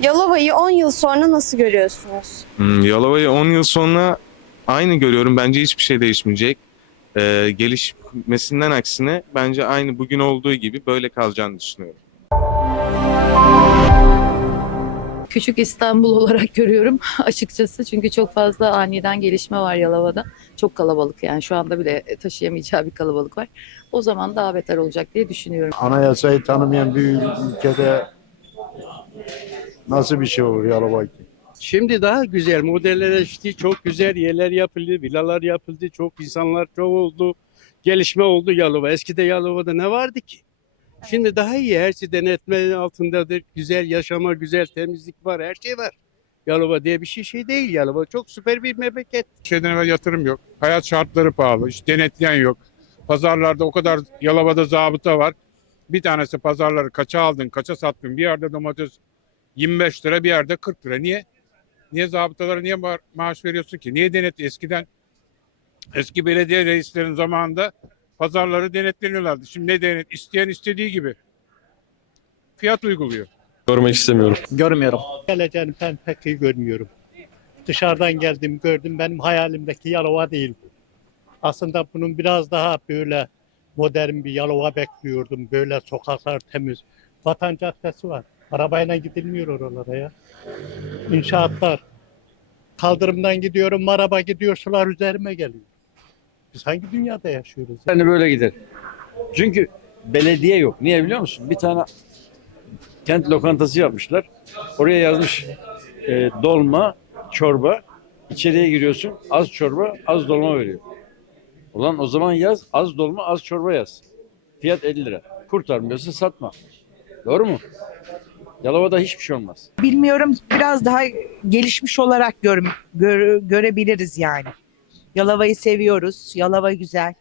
Yalova'yı 10 yıl sonra nasıl görüyorsunuz? Hmm, Yalova'yı 10 yıl sonra aynı görüyorum. Bence hiçbir şey değişmeyecek. Ee, gelişmesinden aksine bence aynı bugün olduğu gibi böyle kalacağını düşünüyorum. Küçük İstanbul olarak görüyorum açıkçası. Çünkü çok fazla aniden gelişme var Yalova'da. Çok kalabalık yani şu anda bile taşıyamayacağı bir kalabalık var. O zaman daha beter olacak diye düşünüyorum. Anayasayı tanımayan bir ülkede nasıl bir şey olur Yalova ki? Şimdi daha güzel modelleşti, çok güzel yerler yapıldı, villalar yapıldı, çok insanlar çok oldu, gelişme oldu Yalova. Eskide Yalova'da ne vardı ki? Şimdi daha iyi, her şey denetme altındadır, güzel yaşama, güzel temizlik var, her şey var. Yalova diye bir şey şey değil Yalova. Çok süper bir memleket. şeyden evvel yatırım yok. Hayat şartları pahalı. Hiç denetleyen yok. Pazarlarda o kadar Yalova'da zabıta var. Bir tanesi pazarları kaça aldın, kaça sattın. Bir yerde domates 25 lira, bir yerde 40 lira. Niye? Niye zabıtalara niye ma- maaş veriyorsun ki? Niye denet? Eskiden eski belediye reislerin zamanında pazarları denetleniyorlardı. Şimdi ne denet? İsteyen istediği gibi fiyat uyguluyor. Görmek istemiyorum. Görmüyorum. Geleceğini ben pek iyi görmüyorum. Dışarıdan geldim gördüm benim hayalimdeki Yalova değil. Aslında bunun biraz daha böyle modern bir Yalova bekliyordum. Böyle sokaklar temiz. Vatan Caddesi var. Arabayla gidilmiyor oralara ya. İnşaatlar. Kaldırımdan gidiyorum, araba gidiyor, sular üzerime geliyor. Biz hangi dünyada yaşıyoruz? ya? Yani böyle gider. Çünkü belediye yok. Niye biliyor musun? Bir tane kent lokantası yapmışlar. Oraya yazmış e, dolma, çorba. İçeriye giriyorsun az çorba, az dolma veriyor. Ulan o zaman yaz az dolma, az çorba yaz. Fiyat 50 lira. Kurtarmıyorsa satma. Doğru mu? Yalova'da hiçbir şey olmaz. bilmiyorum biraz daha gelişmiş olarak gör, gör- görebiliriz yani. Yalova'yı seviyoruz. Yalova güzel.